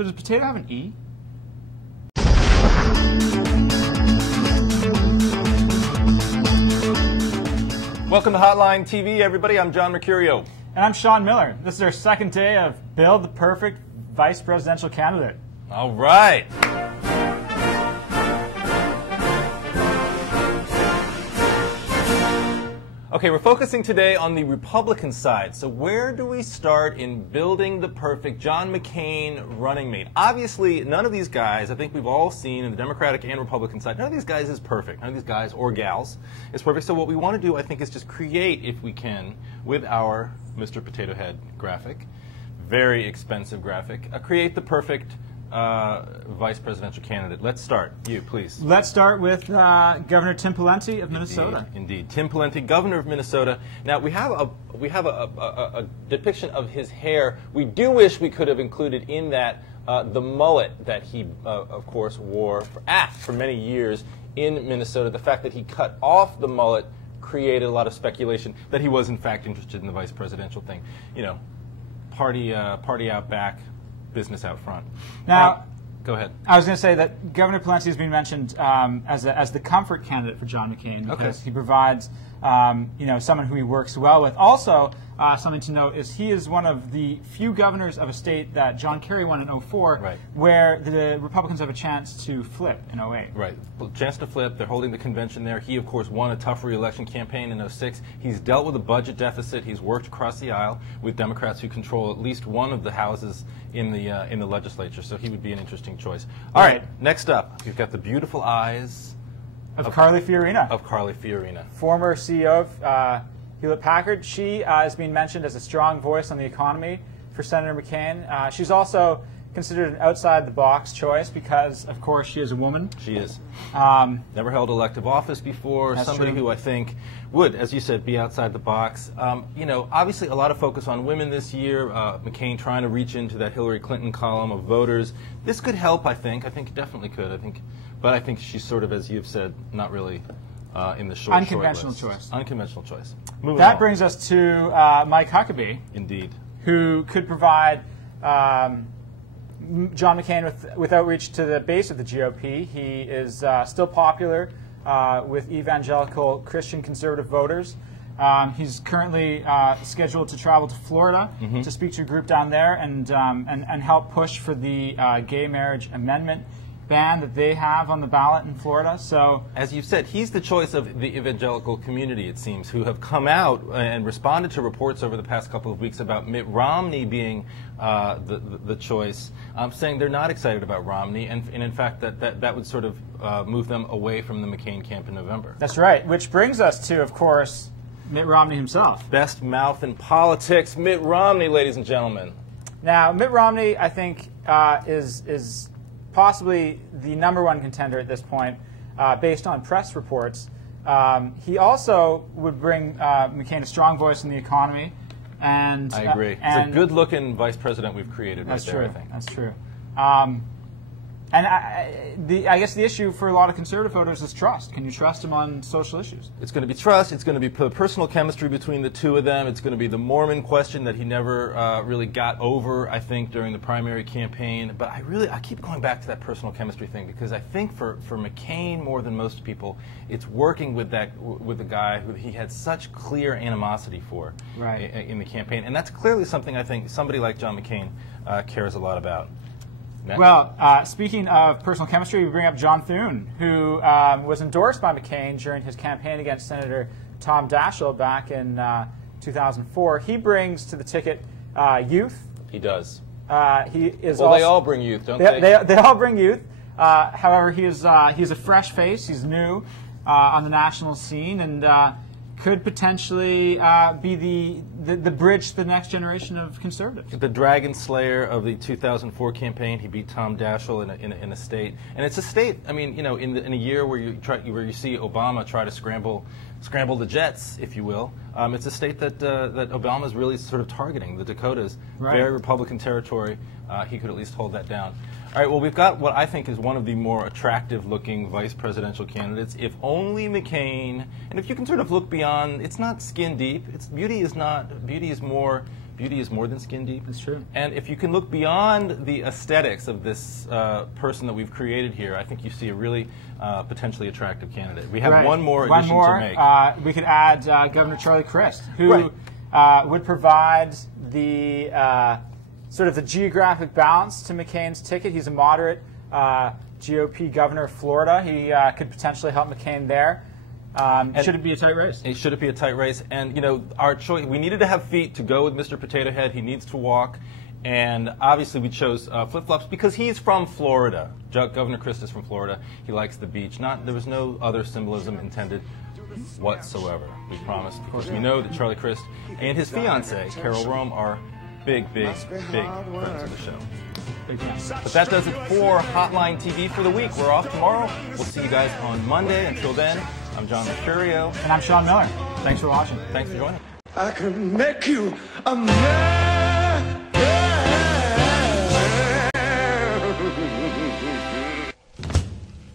So does potato have an E? Welcome to Hotline TV, everybody. I'm John Mercurio. And I'm Sean Miller. This is our second day of Build the Perfect Vice Presidential Candidate. All right. Okay, we're focusing today on the Republican side. So where do we start in building the perfect John McCain running mate? Obviously, none of these guys, I think we've all seen in the Democratic and Republican side, none of these guys is perfect. None of these guys or gals is perfect. So what we want to do, I think, is just create, if we can, with our Mr. Potato Head graphic, very expensive graphic, create the perfect vice presidential candidate. Let's start. You, please. Let's start with Governor Tim Pawlenty of Minnesota. Indeed. Tim Pawlenty, governor of Minnesota. Now, we have a depiction of his hair. We do wish we could have included in that the mullet that he, of course, wore for many years in Minnesota. The fact that he cut off the mullet created a lot of speculation that he was, in fact, interested in the vice presidential thing. You know, party out back, business out front. Now, go ahead. I was going to say that Governor Pawlenty has been mentioned as the comfort candidate for John McCain because he provides someone who he works well with. Also, something to note is he is one of the few governors of a state that John Kerry won in 2004, where the Republicans have a chance to flip in 2008. Right, chance to flip. They're holding the convention there. He, of course, won a tough re-election campaign in 2006. He's dealt with a budget deficit. He's worked across the aisle with Democrats who control at least one of the houses in the legislature. So he would be an interesting choice. All right, next up, we've got the beautiful eyes of Carrie Fiorina. Of Carrie Fiorina, former CEO of Hewlett-Packard. She is being mentioned as a strong voice on the economy for Senator McCain. She's also considered an outside-the-box choice because, of course, she is a woman. She is. Never held elective office before. That's somebody true. who I think would, as you said, be outside the box. Obviously a lot of focus on women this year. McCain trying to reach into that Hillary Clinton column of voters. This could help, I think. I think it definitely could. But I think she's sort of, as you've said, not really in the short unconventional choice. Unconventional choice. Moving that on. brings us to Mike Huckabee. Indeed. Who could provide John McCain with outreach to the base of the GOP. He is still popular with evangelical Christian conservative voters. He's currently scheduled to travel to Florida to speak to a group down there and help push for the gay marriage amendment ban that they have on the ballot in Florida. So, as you've said, he's the choice of the evangelical community, it seems, who have come out and responded to reports over the past couple of weeks about Mitt Romney being the choice, saying they're not excited about Romney, and in fact that would sort of move them away from the McCain camp in November. That's right, which brings us to, of course, Mitt Romney himself. Best mouth in politics, Mitt Romney, ladies and gentlemen. Now, Mitt Romney, I think, is possibly the #1 contender at this point, based on press reports. He also would bring McCain a strong voice in the economy. And I agree. It's a good-looking vice president we've created right there, I think. That's true. And I guess the issue for a lot of conservative voters is trust. Can you trust him on social issues? It's going to be trust. It's going to be personal chemistry between the two of them. It's going to be the Mormon question that he never really got over, I think, during the primary campaign. But I keep going back to that personal chemistry thing because I think for McCain, more than most people, it's working with the guy who he had such clear animosity for in the campaign. And that's clearly something I think somebody like John McCain cares a lot about. Next. Well, speaking of personal chemistry, we bring up John Thune, who was endorsed by McCain during his campaign against Senator Tom Daschle back in 2004. He brings to the ticket youth. He does. He is. Well, they all bring youth, don't they? They all bring youth. However, he's a fresh face. He's new on the national scene, and could potentially be the bridge to the next generation of conservatives. The Dragon Slayer of the 2004 campaign. He beat Tom Daschle in a state, and it's a state. I mean, in a year where you see Obama try to scramble the jets, if you will. It's a state that Obama's really sort of targeting. The Dakotas, very Republican territory. He could at least hold that down. All right, well, we've got what I think is one of the more attractive-looking vice presidential candidates, if only McCain. And if you can sort of look beyond, it's not skin deep. Beauty is more beauty is more than skin deep. That's true. And if you can look beyond the aesthetics of this person that we've created here, I think you see a really potentially attractive candidate. We have one more addition to make. We could add Governor Charlie Crist, who would provide the sort of the geographic balance to McCain's ticket. He's a moderate GOP governor of Florida. He could potentially help McCain there. Should it be a tight race? Should it be a tight race? And, you know, our choice, we needed to have feet to go with Mr. Potato Head. He needs to walk. And obviously we chose flip-flops because he's from Florida. Governor Crist is from Florida. He likes the beach. There was no other symbolism intended whatsoever. We promised. Of course, we know that Charlie Crist and his fiancée, Carol Rome, are big friends of the show. But that does it for Hotline TV for the week. We're off tomorrow. We'll see you guys on Monday. Until then, I'm John Mercurio. And I'm Sean Miller. Thanks for watching. Thanks for joining. I can make you a man.